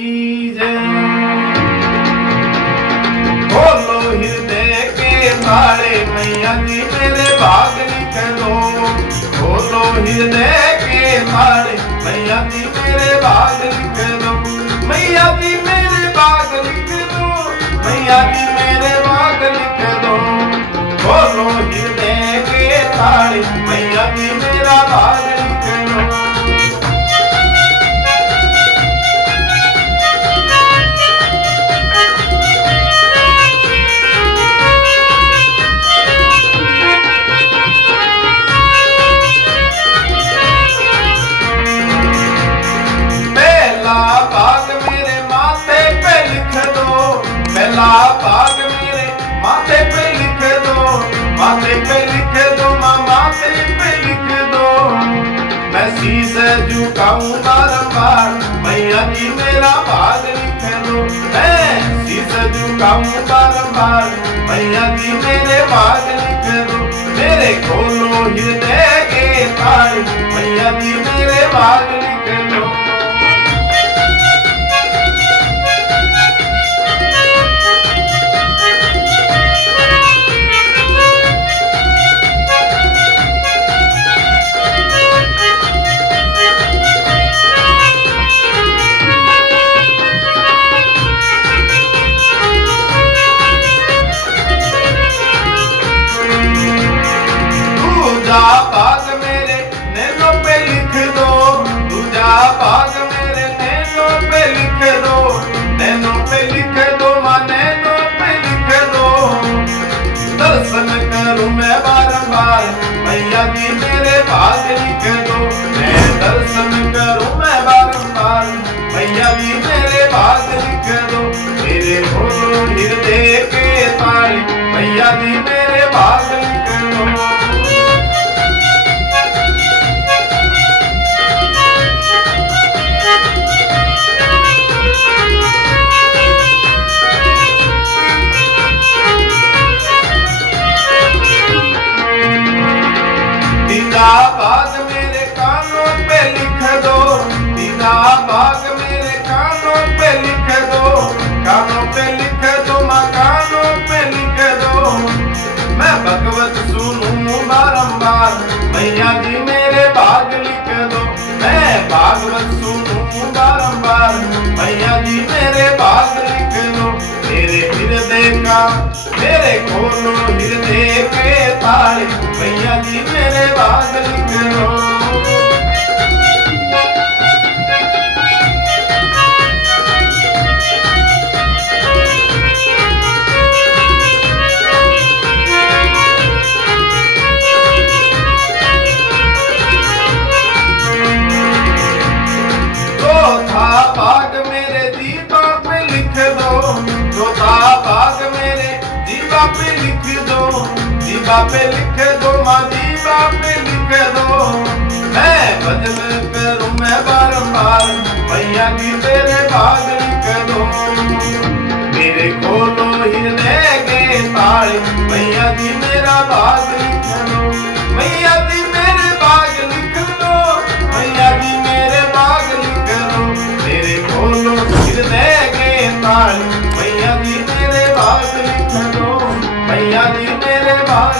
की जय। खोलो हृदय के ताले मैया जी मेरे भाग लिख दो। खोलो हृदय के ताले मैया जी मेरे भाग लिख दो। मैया जी मेरे भाग लिख दो। मैया जी मेरे भाग लिख दो। खोलो हृदय के ताले मैया जी मेरा भाग लिख दो। पहला भाग मेरे माथे पे लिख दो। माथे पे लिख दो माँ माथे पे लिख दो। मैं शीश झुकाऊं बारंबार मैया जी मेरा भाग लिख दो। मैं शीश झुकाऊं बारंबार मैया जी मेरे भाग लिख दो। मेरे खोलो हृदय के ताले मैया जी मेरे भाग लिख दो। दूजा भाग मेरे नैनों पे लिख दो। दूजा भाग मेरे नैनों पे लिख दो। नैनों पे लिख दो माँ नैनों पे लिख दो। दर्शन करूं मैं बारंबार मैया जी मेरे भाग लिख दो। मैं दर्शन करूं मैं बारंबार मैया जी मेरे भाग लिख दो। मेरे खोलो हृदय के ताले मैया जी मेरे भाग लिख दो। तीसरा भाग मेरे कानों पे लिख दो। तीसरा भाग मेरे कानों पे लिख दो। कानों पे लिख दो माँ कानों पे लिख दो। मैं भगवत सुनूं बारंबार मैया जी मेरे भाग लिख दो। मैं भागवत सुनूं बारंबार मैया जी मेरे भाग लिख दो। मेरे हृदय का मेरे खोलो हृदय के ताले मैया जी मेरे भाग लिख दो। चौथा भाग मेरे जीवा पे लिख दो। चौथा भाग मेरे जीवा पे लिख दो। जीवा पे लिख दो माँ जीवा पे लिख दो। मैं भजन करूं मैं बारंबार मैया जी तेरे भाग लिख दो। मेरे खोलो हृदय के ताले मैया जी मेरा भाग लिख दो। मैया जी मेरे भाग लिख दो। मैया जी मेरे भाग लिख दो। मेरे खोलो हृदय के ताले मैया जी मेरे भाग लिख दो। मैया जी मेरे भाग